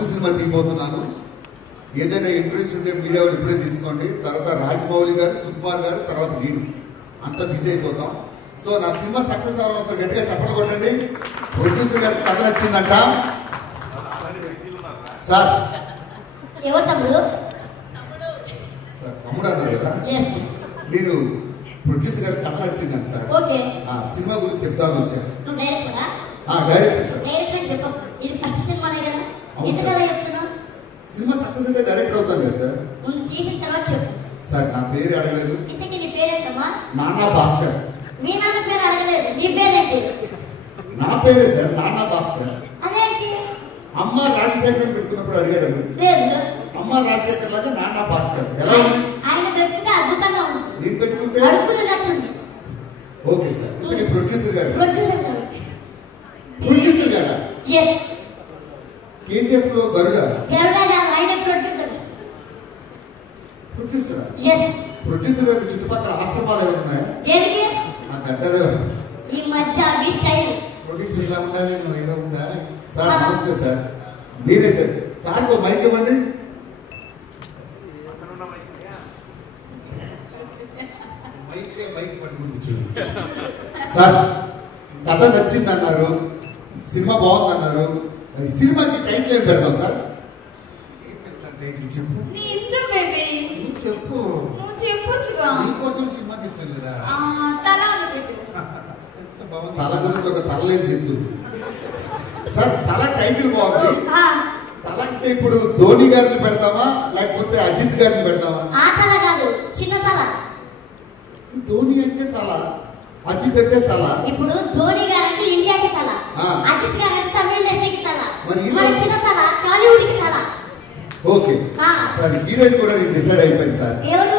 First cinema తీయబోతున్నాను. ఏదైనా interviews ఉంటే media వాళ్ళు ఇప్పుడే తీసుకోండి. తర్వాత రాజమౌళి గారు, సుకుమార్ గారు, తర్వాత నేను అంత బిజీ అయిపోతాం. సో నా సినిమా సక్సెస్ అవ్వాలని ఒకసారి గట్టిగా చెప్పడం కొట్టండి. ప్రొడ్యూసర్ గారికి కథ నచ్చిందంట సార్. ఎవరు తమ్ముడు? సార్ తమ్ముడు అన్నారు కదా. నేను ప్రొడ్యూసర్ గారికి కథ నచ్చిందంట సార్. సినిమా గురించి చెప్తాను వచ్చాను. Director sir. ఇది ఫస్ట్ సినిమానే కదా, చెప్తున్నావు? సినిమా సక్సెస్ అయితే డైరెక్టర్ అవుతాను కదా సార్. ముందు తీసిన తర్వాత చెప్పు సార్. నా పేరు అడగలేదు. ఇంతకీ నీ పేరేంటమ్మా? నాన్న భాస్కర్. మీ నాన్న పేరు అడగలేదు, నీ పేరేంటి? నా పేరే సార్, నాన్న భాస్కర్. అదేంటి? అమ్మ రాజశేఖర్ పెట్టుకున్నప్పుడు అడిగారు. లేదు, అమ్మ రాజశేఖర్ లాగా నాన్న భాస్కర్. ఎలా ఉంది? ఆయన పెట్టుకుంటే అద్భుతంగా ఉంది. నేను పెట్టుకుంటే అడుగుతున్నట్టుంది. Okay sir. ఇంతకీ ప్రొడ్యూసర్ గారు. ప్రొడ్యూసర్ గారు. ప్రొడ్యూసర్ గారా? ఎస్. కేజీఎఫ్ లో గరుడ. గరుడ కాదు, ఆయన ప్రొడ్యూసర్. ప్రొడ్యూసర్. ఎస్. ప్రొడ్యూసర్ గారి చుట్టుపక్కల ఆశ్రమాలు ఏమైనా ఉన్నాయా? దేనికి? నాకు అంటారు ఈ మధ్య మీ స్టైల్. ప్రొడ్యూసర్ ఇలా ఉండాలి, నువ్వు ఏదో ఉందా సార్? నమస్తే సార్. మీరే సార్. సార్కు మైక్ ఇవ్వండి. మైక్ పట్టుకుంది చూడు సార్. కథ నచ్చింది అన్నారు, సినిమా బాగుంది అన్నారు. సినిమాకి టైటిల్ ఏం పెడదాం సార్? టైటిల్ చెప్పు. నీ ఇష్టం బేబీ. చెప్పు. నువ్వు చెప్పొచ్చుగా. నీకోసం సినిమా తీస్తాను కదా. తల అని పెట్టు. తల గురించి ఒక తల లేదు చెప్తుంది సార్. తల టైటిల్ బాగుంది. తల అంటే ఇప్పుడు ధోని గారిని పెడతామా లేకపోతే అజిత్ గారిని పెడతామా? ఆ తల కాదు, చిన్న తల. ధోని అంటే తల, అజిత్ అంటే తల. ఇప్పుడు ధోని గారంటే ఇండియాకి తల, అజిత్ గారంటే తమిళ ఇండస్ట్రీకి తల, మరి చిన్న తల టాలీవుడ్ కి తల. Okay sir. హీరోయిన్ కూడా నేను డిసైడ్ అయిపోయింది సార్. ఎవరు?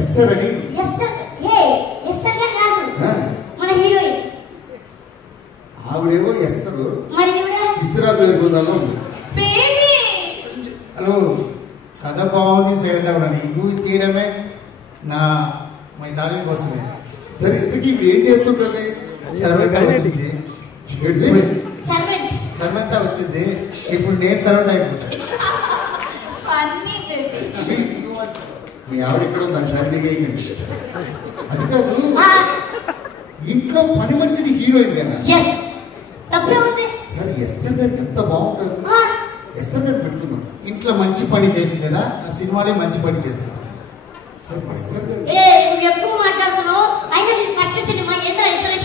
ఎస్తర్ అని. ఎస్తర్? ఎస్తర్ గారు కాదు, మన హీరోయిన్. ఆవిడేమో ఎస్తరు, మరి ఇస్తరాకు ఎరుగుదాలో ఉంది. హలో, కథ బాగుంది. సైలెంట్ అవ్వడం నువ్వు తీయడమే నా మై డార్లింగ్ కోసమే. సరే, ఇంతకీ ఇప్పుడు ఏం చేస్తుంటది? సర్వెంట్ వచ్చింది. సర్వెంట్ వచ్చింది. ఇప్పుడు నేను సర్వెంట్ అయిపోతాను. మీ ఆవిడ ఎక్కడ ఉందని సర్జరీ చేయండి. అది కాదు, ఇంట్లో పని మనిషిని హీరోయిన్ కదా. సరే, ఎస్తర్ గారికి ఎంత బాగుంటుంది. ఎస్తర్ గారు పెడుతున్నాను. ఇంట్లో మంచి పని చేసి కదా, సినిమాలే మంచి పని చేస్తాను. ఎక్కువ మాట్లాడుతున్నావు. ఫస్ట్ సినిమా ఏదో ఇద్దరు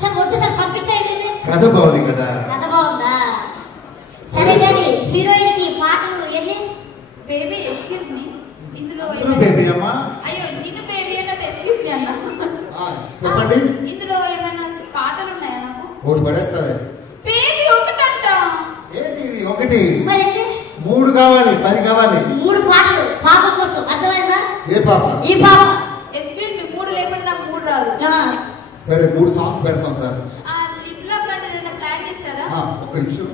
సార్. వద్దు సార్, పంపించండి. కథ బాగుంది కదా. కథ బాగుందా? సరే సరే. హీరోయిన్ కి పాటలు ఎన్ని? బేబీ ఎక్స్క్యూజ్ మీ, ఇందులో బేబీ అమ్మా. అయ్యో, నిన్ను బేబీ అన్న ఎక్స్క్యూజ్ మీ అన్న. చెప్పండి. ఇందులో ఏమైనా పాటలు ఉన్నాయా? నాకు ఒకటి పడేస్తారా? బేబీ ఒకటంట. ఏంటి ఒకటి? 3 కావాలి, 10 కావాలి. 3 పాటలు పాప కోసం. అర్థమైందా? ఏ పాప? ఈ పాప. ఎక్స్క్యూజ్ మీ, 3 లేకపోతే నాకు 3 రాదు. సరే, 3 సాంగ్స్ పెడతాం సార్. లిప్ లాక్ లాంటిది ఏదైనా ప్లాన్ చేశారా? ఒక్క నిమిషం.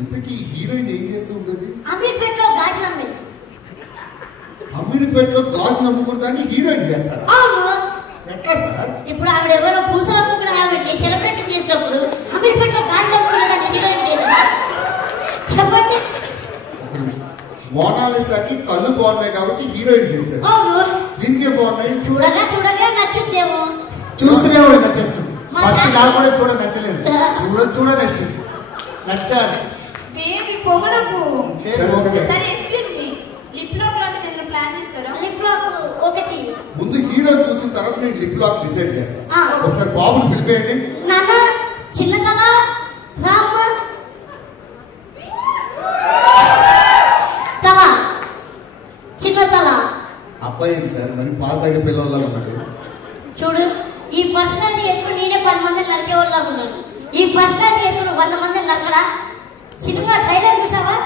ఇంతకీ హీరోయిన్ ఏం చేస్తూ ఉంటుంది? అమీర్పేటలో గాజులు అమ్మే. అమీర్పేటలో గాజులు అమ్ముకుంటానికి హీరోయిన్ చేస్తారా? ఎట్లా సార్? ఇప్పుడు ఆవిడ ఎవరో పూసలు అమ్ముకున్న ఆవిడని సెలబ్రేట్ చేసినప్పుడు అమీర్పేటలో గాజులు అమ్ముకున్నదాన్ని హీరోయిన్ లేదా? చెప్పండి. మోనాలిసాకి కళ్ళు బాగున్నాయి కాబట్టి హీరోయిన్ చేశారు. అవును. దీనికే బాగున్నాయి. చూడగా చూడగా నచ్చుద్దేమో. చూస్తూనే కూడా నచ్చేస్తుంది. ఫస్ట్ నాకు కూడా చూడ నచ్చలేదు, చూడ నచ్చింది. నచ్చాలి. బేబీ పొగడకు. సరే, ఎక్స్క్యూజ్ మీ, లిప్ లాక్ లాంటిది ఏదైనా ప్లాన్ చేశారా? లిప్ లాక్ ఒకటి. ముందు హీరో చూసిన తర్వాత నేను లిప్ లాక్ డిసైడ్ చేస్తాను. ఒకసారి బాబుని పిలిపేయండి. నాన్న, చిన్న తల రామ్మ. తల, చిన్న తల. అబ్బాయి సార్, మరి పాలు తాగే పిల్లల్లో ఉన్నాడు. చూడు, ఈ పర్సనాలిటీ వేసుకుని నేనే 10 మందిని నరికేవాళ్ళ ఉన్నాను. ఈ పర్సనాలిటీ వేసుకుని 100 మందిని నరకడా? సినిమా ట్రైలర్ చూసావా?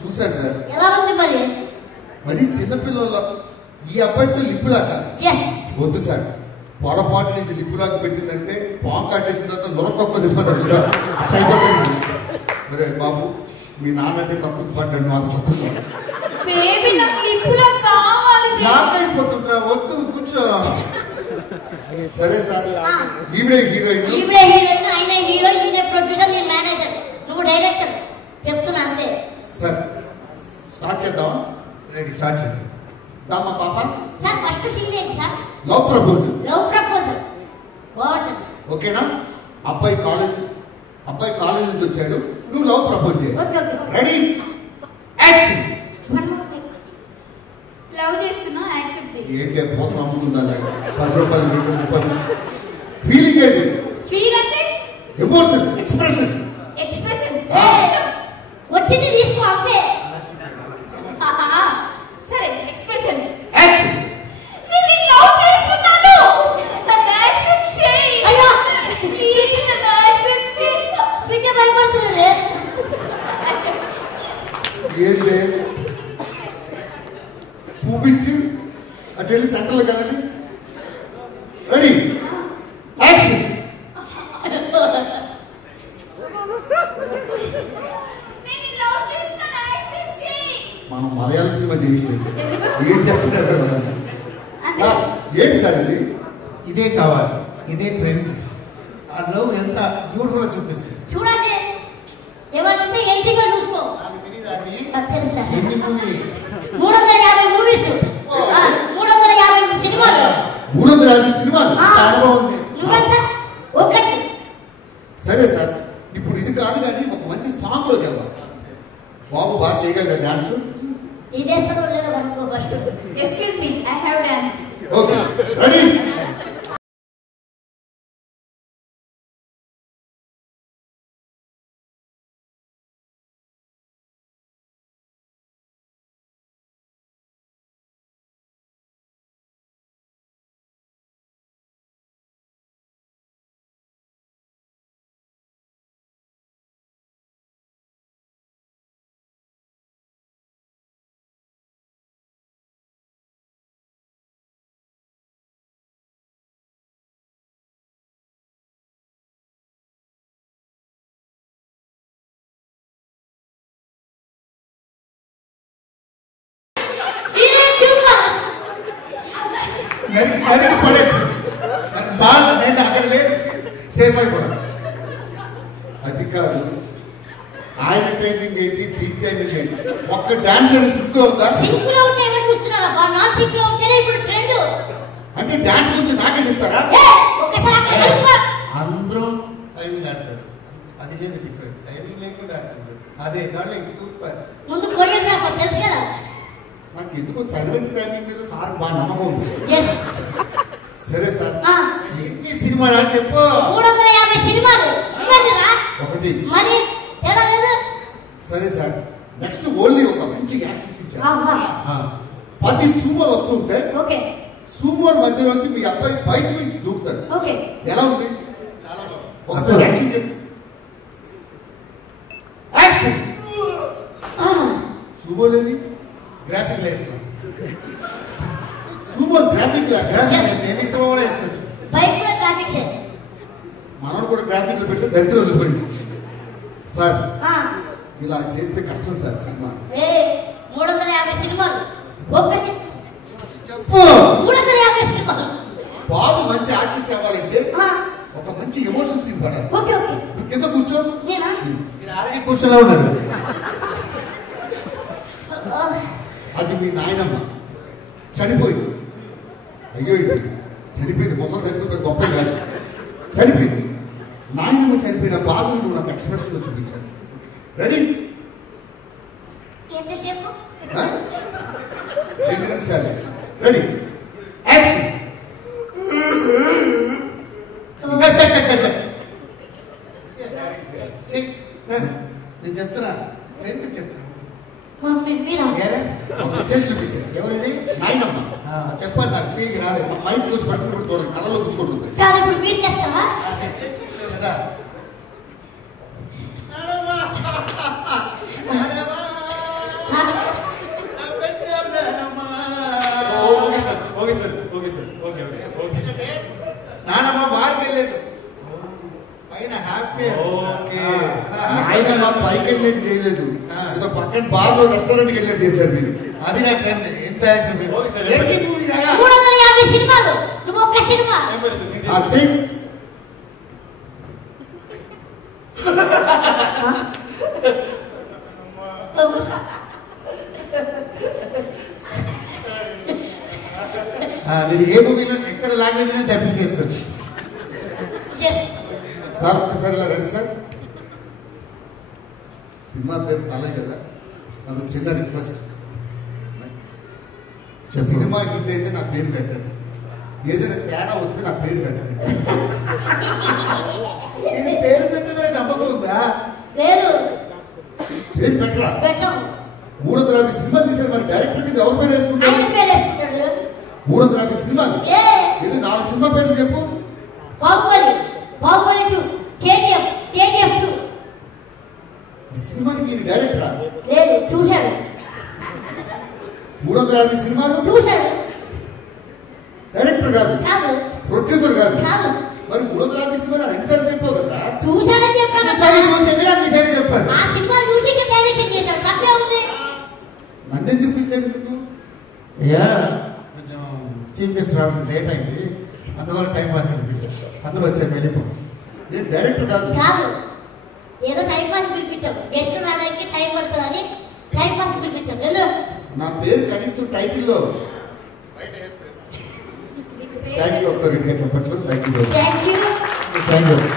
చూసారు సార్. ఎలా ఉంది మరి? మరి చిన్నపిల్లల్లో ఈ అబ్బాయితో లిప్పులాక వద్దు సార్. పొరపాటు నుంచి లిప్పులాక పెట్టిందంటే పాము కాటేసిన తర్వాత నొరకొక్క నిష్పత్తి సార్. అట్లా అయిపోతుంది. మరి బాబు, మీ నాన్న అంటే తక్కువ పడ్డాడు, మాత్రం తక్కువ. అయిపోతుందిరా, వద్దు, కూర్చో. సరే సార్. ఈవిడే హీరోయిన్. ఈవిడే హీరోయిన్, ఆయన హీరో, ఈయన ప్రొడ్యూసర్, నేను మేనేజర్, నువ్వు డైరెక్టర్. చెప్తున్నాను. సార్ స్టార్ట్ చేద్దామా? రెడీ, స్టార్ట్ చేద్దాం. దామా పాప. సార్ ఫస్ట్ సీన్ ఏంటి sir? Love proposal. Love proposal. What? ఓకేనా? అబ్బాయి కాలేజ్ నుంచి వచ్చాడు, నువ్వు లవ్ ప్రపోజ్ చేయి. Okay okay. Ready, action. Love చేస్తున్నా, యాక్సెప్ట్ చేయి. ఏంటి మోసం అమ్ముతుందా? 10 రూపాయలు 30. ఫీలింగ్ ఏది? ఫీల్ అంటే ఎమోషన్, ఎక్స్ప్రెషన్. ఎక్స్ప్రెషన్. వచ్చింది తీసుకో అంతే. సరే, ఎక్స్ప్రెషన్. యాక్షన్. నేను లవ్ చేస్తున్నాను, నన్ను యాక్సెప్ట్ చేయి. అయ్యో ప్లీజ్ నన్ను యాక్సెప్ట్ చేయి. బిడ్డ భయపడుతున్నాడే. ఏంటి చూపించి అటు వెళ్ళి సెంటర్లో కలండి. Ready, action. నేను లవ్ చేస్తున్నాను, యాక్సెప్ట్ చేయి. మనం మలయాళ సినిమా చేయట్లేదు, ఎందుకు? ఏం చేస్తున్నారు? అంటే సార్, ఏంటి సార్ ఇది? ఇదే కావాలి, ఇదే ట్రెండ్. ఆ లవ్ ఎంత బ్యూటిఫుల్ చూపిస్తుంది. చూడండి ఏమైనా ఉంటే ఎడిటింగ్ లో చూసుకో. నాకు తెలియదు అండి. నాకు తెలుసు సార్. ఎన్ని మూవీ 350 మూవీస్, 350 సినిమాలు. 350 సినిమాలు. అనుభవం ఉంది. నువ్వెంత? ఒకటి. సరే సార్, ఇప్పుడు ఇది కాదు కానీ ఒక మంచి సాంగ్ లోకి వెళ్దాం. బాబు బాగా చేయగలరా డాన్స్? ఇదేస్తాడో లేదో కనుక్కో first. Excuse me, I have dance. Okay, ready. నరికి పడేస్తుంది. బాగా నేను అక్కడ లేదు, సేఫ్ అయిపోయాను. అది కాదు, ఆయన టైమింగ్ ఏంటి, దీని టైమింగ్ ఏంటి? ఒక్క డాన్స్ అనేది సింక్ లో ఉందా? సింక్ లో ఉంటే ఎవరు చూస్తున్నారా? నాన్ సింక్ లో ఉంటేనే ఇప్పుడు ట్రెండ్. అంటే డాన్స్ గురించి నాకే చెప్తారా? ఒక్కసారి అక్కడ వెళ్ళిపో. అందరూ టైమింగ్ ఆడతారు, అది లేదు డిఫరెంట్. టైమింగ్ లేకుండా ఆడుతుంది. అదే డార్లింగ్ సూపర్. ముందు కొరియోగ్రాఫర్ తెలుసు కదా. నాకు ఎందుకో సర్వెంట్ టైమింగ్ మీద సార్ బాగా నమ్మకం ఉంది. Yes. సరే సార్, ఎన్ని సినిమా రా చెప్పు. 350 సినిమాలు ఇవ్వండిరా. ఒకటి. మరి తేడా లేదు. సరే సార్, నెక్స్ట్ ఓన్లీ ఒక మంచి యాక్షన్ ఇచ్చారు. ఆహా. 10 సూమోలు వస్తుంటే ఓకే సూమోల మధ్య నుంచి మీ అబ్బాయి బయట నుంచి దూకుతాడు. ఓకే. ఎలా ఉంది? ఒకసారి యాక్షన్ చెప్పు. యాక్షన్. సూమోలేది గ్రాఫిక్ వేసుకున్నాం. సూమోల్ గ్రాఫిక్ క్లాస్. ఎన్ని సినిమా కూడా వేసుకోవచ్చు. బైక్ కూడా గ్రాఫిక్స్. మనం కూడా గ్రాఫిక్ లో పెడితే దగ్గర వదిలిపోయింది. సార్ ఆ ఇలా చేస్తే కష్టం సార్ సినిమా. 350 సినిమాలు. ఒక్క చెప్పు. 350 సినిమాలు. బాబు మంచి ఆర్టిస్ట్ అవ్వాలంటే ఆ ఒక మంచి ఎమోషన్ సీన్ పడాలి. Okay okay. నువ్వు కింద కూర్చో. నేనా? మీరు ఆల్రెడీ కూర్చొని ఉన్నారు. అది మీ నాయనమ్మ చనిపోయింది. అయ్యో చనిపోయింది, ముసలి చనిపోయింది, గొప్ప కాదు, చనిపోయింది. నాయనమ్మ చనిపోయిన బాధను నువ్వు నాకు ఎక్స్ప్రెషన్ లో చూపించాను. రెడీ? ఎంతసేపు? 2 నిమిషాలు. Ready, action. నేను చెప్తున్నా, రెండు చెప్తున్నా. మమ్మీ మీరా? చేసి చూపించాను. ఎవరిది? నాయనమ్మ. చెప్పాలి, నాకు ఫీల్ రాలేదు. మైక్ కూర్చో పట్టుకుని చూడండి, కళ్ళలో కూర్చుకుంటుంది. కాదు ఇప్పుడు మీరు చేస్తావా? కదా నానమ్మ బార్కి వెళ్ళలేదు, పైన హ్యాపీ. నాయనమ్మ పైకి వెళ్ళేది చేయలేదు, ఏదో పక్కన బార్ లో రెస్టారెంట్కి వెళ్ళేది చేశారు మీరు. అది నాకు ఏంటి మూవీ రాగా 350 సినిమాలు. నువ్వు ఒక్క సినిమా. చెయ్యి. మీరు ఏ మూవీలో ఎక్కడ లాంగ్వేజ్ డబ్బింగ్ చేసుకోవచ్చు. సార్ ఒకసారి ఇలా రండి సార్. సినిమా పేరు తలే కదా, నాది చిన్న రిక్వెస్ట్. సినిమా హిట్ అయితే నా పేరు పెట్టండి, ఏదైనా తేడా వస్తే నా పేరు పెట్టండి. పేరు పెట్టే నమ్మకం ఉందా? పేరు పెట్టరా? పెట్టం. 350 సినిమా తీశారు, మరి డైరెక్టర్ కింద ఎవరు పేరు వేసుకుంటారు? 350 సినిమాలు ఇది 4 సినిమా పేర్లు చెప్పు. బాహుబలి 2, KGF 2. ఈ సినిమాకి ఈయన డైరెక్టరా? లేదు, చూశాడు. 350 సినిమాలు చూశాడు. డైరెక్టర్ కాదు, కాదు. ప్రొడ్యూసర్ కాదు. కాదు. మరి 350 సినిమాలు రెండుసార్లు చెప్పావు కదా. చూశాడని చెప్పాను. సరే చెప్పండి. ఆ సినిమా చూసి డైరెక్షన్ చేశాడు, తప్పే ఉంది. నన్ను ఎందుకు పిలిచాను ఎందుకు? అయ్యా కొంచెం చీఫ్ గెస్ట్ రావడం లేట్ అయింది, అందువల్ల టైం పాస్ అనిపించాను, అందులో వచ్చాను వెళ్ళిపో. నేను డైరెక్టర్ కాదు. కాదు, ఏదో టైం పాస్ పిలిపించాం. గెస్ట్ రావడానికి టైం పడుతుందని టైం పాస్ పిలిపించాం. వెళ్ళు. నా పేరు కనీసం టైటిల్లో. Thank you. ఒకసారి చెప్పట్లు. Thank you. Thank you.